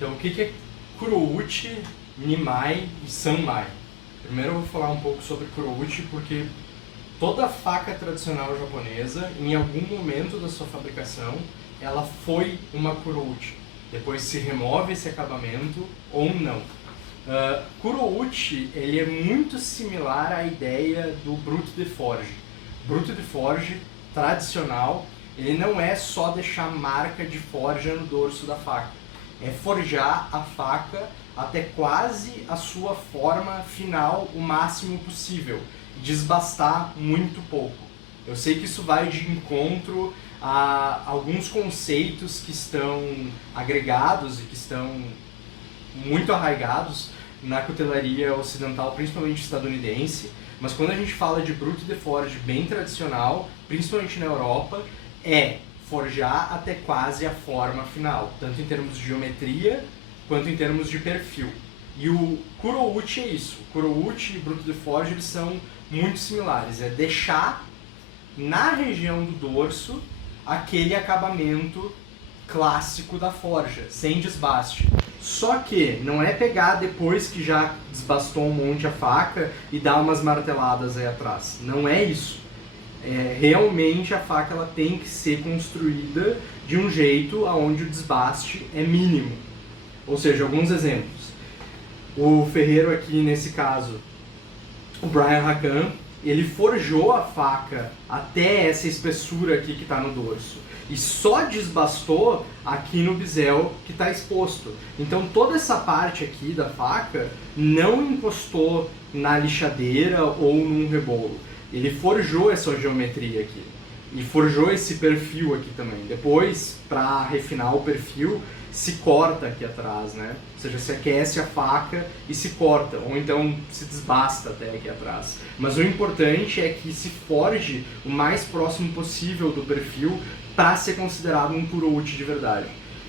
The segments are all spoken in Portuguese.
Então, o que é Kurouchi, Nimai e Sanmai? Primeiro eu vou falar um pouco sobre Kurouchi, porque toda faca tradicional japonesa, em algum momento da sua fabricação, ela foi uma Kurouchi. Depois se remove esse acabamento ou não. Kurouchi, ele é muito similar à ideia do Brute de Forge. Brute de Forge tradicional, ele não é só deixar marca de forja no dorso da faca. É forjar a faca até quase a sua forma final o máximo possível. Desbastar muito pouco. Eu sei que isso vai de encontro a alguns conceitos que estão agregados e que estão muito arraigados na cutelaria ocidental, principalmente estadunidense, mas quando a gente fala de Brute de Forge bem tradicional, principalmente na Europa, é forjar até quase a forma final, tanto em termos de geometria quanto em termos de perfil. E o Kurouchi é isso. O Kurouchi e o Brute de Forge eles são muito similares. É deixar na região do dorso aquele acabamento clássico da forja, sem desbaste. Só que não é pegar depois que já desbastou um monte a faca e dar umas marteladas aí atrás. Não é isso. Realmente a faca ela tem que ser construída de um jeito onde o desbaste é mínimo. Ou seja, alguns exemplos. O ferreiro aqui, nesse caso, o Brian Hakan, ele forjou a faca até essa espessura aqui que está no dorso. E só desbastou aqui no bisel que está exposto. Então toda essa parte aqui da faca não encostou na lixadeira ou num rebolo. Ele forjou essa geometria aqui. E forjou esse perfil aqui também. Depois, para refinar o perfil, se corta aqui atrás, né? Ou seja, se aquece a faca e se corta, ou então se desbasta até aqui atrás. Mas o importante é que se forje o mais próximo possível do perfil para ser considerado um Kurouchi de verdade.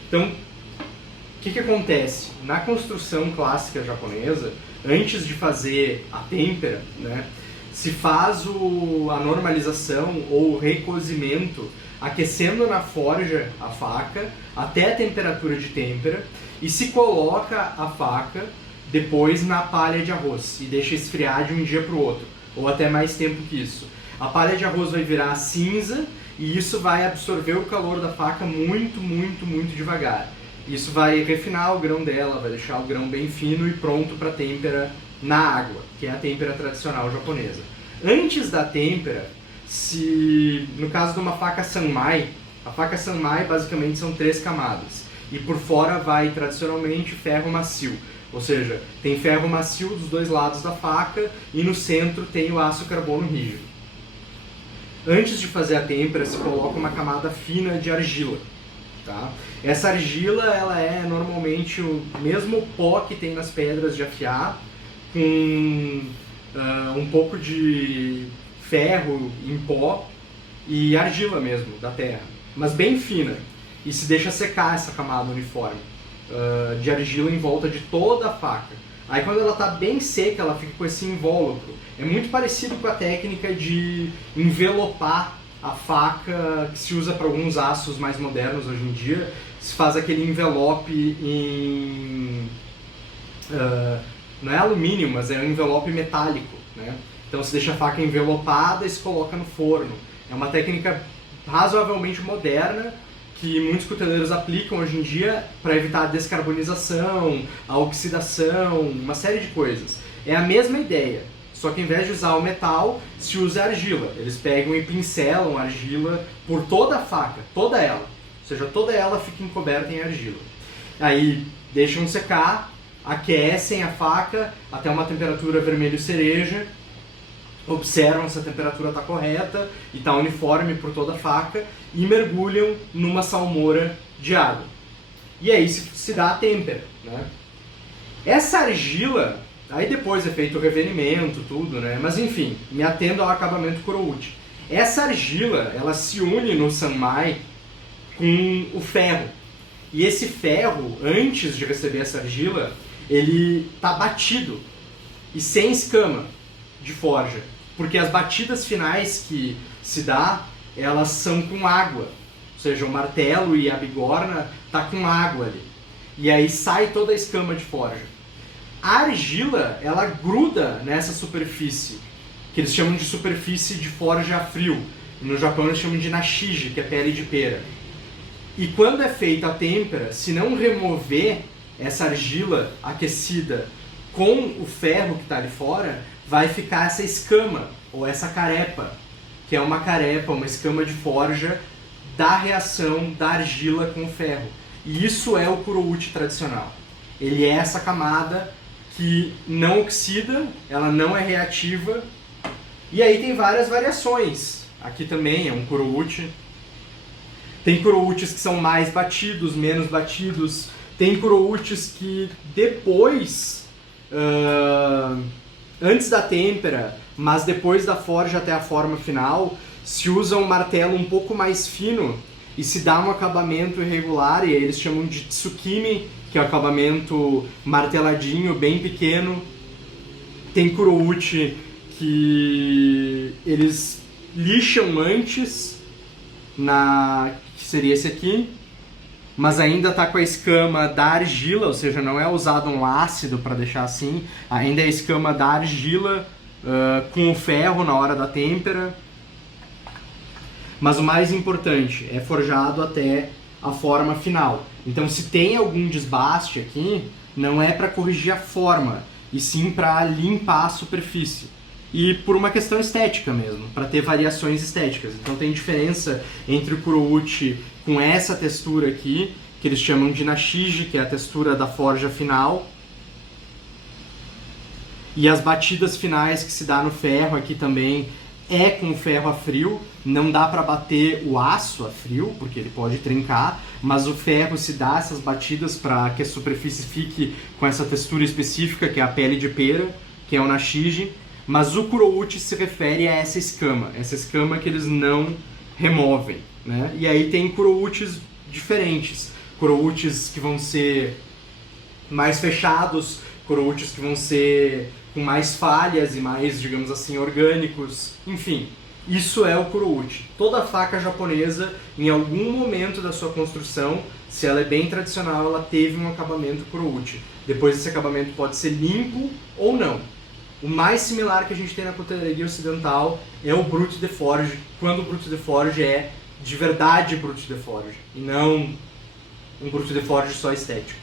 Então, o que acontece? Na construção clássica japonesa, antes de fazer a têmpera, né, se faz a normalização ou o recozimento aquecendo na forja a faca até a temperatura de têmpera e se coloca a faca depois na palha de arroz e deixa esfriar de um dia para o outro, ou até mais tempo que isso. A palha de arroz vai virar cinza e isso vai absorver o calor da faca muito, muito, muito devagar. Isso vai refinar o grão dela, vai deixar o grão bem fino e pronto para têmpera na água, que é a têmpera tradicional japonesa. Antes da têmpera, no caso de uma faca Sanmai, a faca Sanmai basicamente são 3 camadas. E por fora vai tradicionalmente ferro macio. Ou seja, tem ferro macio dos dois lados da faca e no centro tem o aço carbono rígido. Antes de fazer a têmpera se coloca uma camada fina de argila. Tá? Essa argila ela é normalmente o mesmo pó que tem nas pedras de afiar, com um pouco de ferro em pó e argila mesmo, da terra, mas bem fina. E se deixa secar essa camada uniforme de argila em volta de toda a faca. Aí quando ela está bem seca, ela fica com esse invólucro. É muito parecido com a técnica de envelopar a faca que se usa para alguns aços mais modernos hoje em dia. Se faz aquele envelope em... não é alumínio, mas é um envelope metálico, né? Então se deixa a faca envelopada e se coloca no forno. É uma técnica razoavelmente moderna que muitos cuteleiros aplicam hoje em dia para evitar a descarbonização, a oxidação, uma série de coisas. É a mesma ideia, só que ao invés de usar o metal, se usa a argila. Eles pegam e pincelam a argila por toda a faca, toda ela. Ou seja, toda ela fica encoberta em argila. Aí deixam secar, aquecem a faca até uma temperatura vermelho cereja, observam se a temperatura está correta e está uniforme por toda a faca e mergulham numa salmoura de água. E aí se dá a têmpera, né? Essa argila, aí depois é feito o revenimento, tudo, né? Mas enfim, me atendo ao acabamento Kurouchi. Essa argila, ela se une no Sanmai com o ferro. E esse ferro, antes de receber essa argila, ele está batido e sem escama de forja, porque as batidas finais que se dá, elas são com água, ou seja, o martelo e a bigorna tá com água ali. e aí sai toda a escama de forja. A argila, ela gruda nessa superfície, que eles chamam de superfície de forja a frio. No Japão eles chamam de nashiji, que é pele de pera. E quando é feita a têmpera, se não remover essa argila aquecida com o ferro que está ali fora, vai ficar essa escama, ou essa carepa, que é uma carepa, uma escama de forja da reação da argila com o ferro. E isso é o kurouchi tradicional. Ele é essa camada que não oxida, ela não é reativa. E aí tem várias variações. Aqui também é um kurouchi. Tem kurouchis que são mais batidos, menos batidos. Tem kurouchis que depois, antes da têmpera, mas depois da forja até a forma final, se usa um martelo um pouco mais fino e se dá um acabamento irregular, e eles chamam de tsukimi, que é o acabamento marteladinho, bem pequeno. Tem kurouchi que eles lixam antes, que seria esse aqui, mas ainda está com a escama da argila, ou seja, não é usado um ácido para deixar assim, ainda é a escama da argila com o ferro na hora da têmpera. Mas o mais importante, é forjado até a forma final. Então, se tem algum desbaste aqui, não é para corrigir a forma, e sim para limpar a superfície. E por uma questão estética mesmo, para ter variações estéticas. Então tem diferença entre o kurouchi com essa textura aqui, que eles chamam de nashiji, que é a textura da forja final, e as batidas finais que se dá no ferro aqui também é com ferro a frio. Não dá para bater o aço a frio, porque ele pode trincar, mas o ferro se dá essas batidas para que a superfície fique com essa textura específica, que é a pele de pera, que é o nashiji. Mas o kurouchi se refere a essa escama que eles não removem, né? E aí tem kurouchis diferentes, kurouchis que vão ser mais fechados, kurouchis que vão ser com mais falhas e mais, digamos assim, orgânicos, enfim. Isso é o kurouchi. Toda faca japonesa, em algum momento da sua construção, se ela é bem tradicional, ela teve um acabamento kurouchi. Depois esse acabamento pode ser limpo ou não. O mais similar que a gente tem na cutelaria ocidental é o brut de forge, quando o brut de forge é de verdade brut de forge, e não um brut de forge só estético.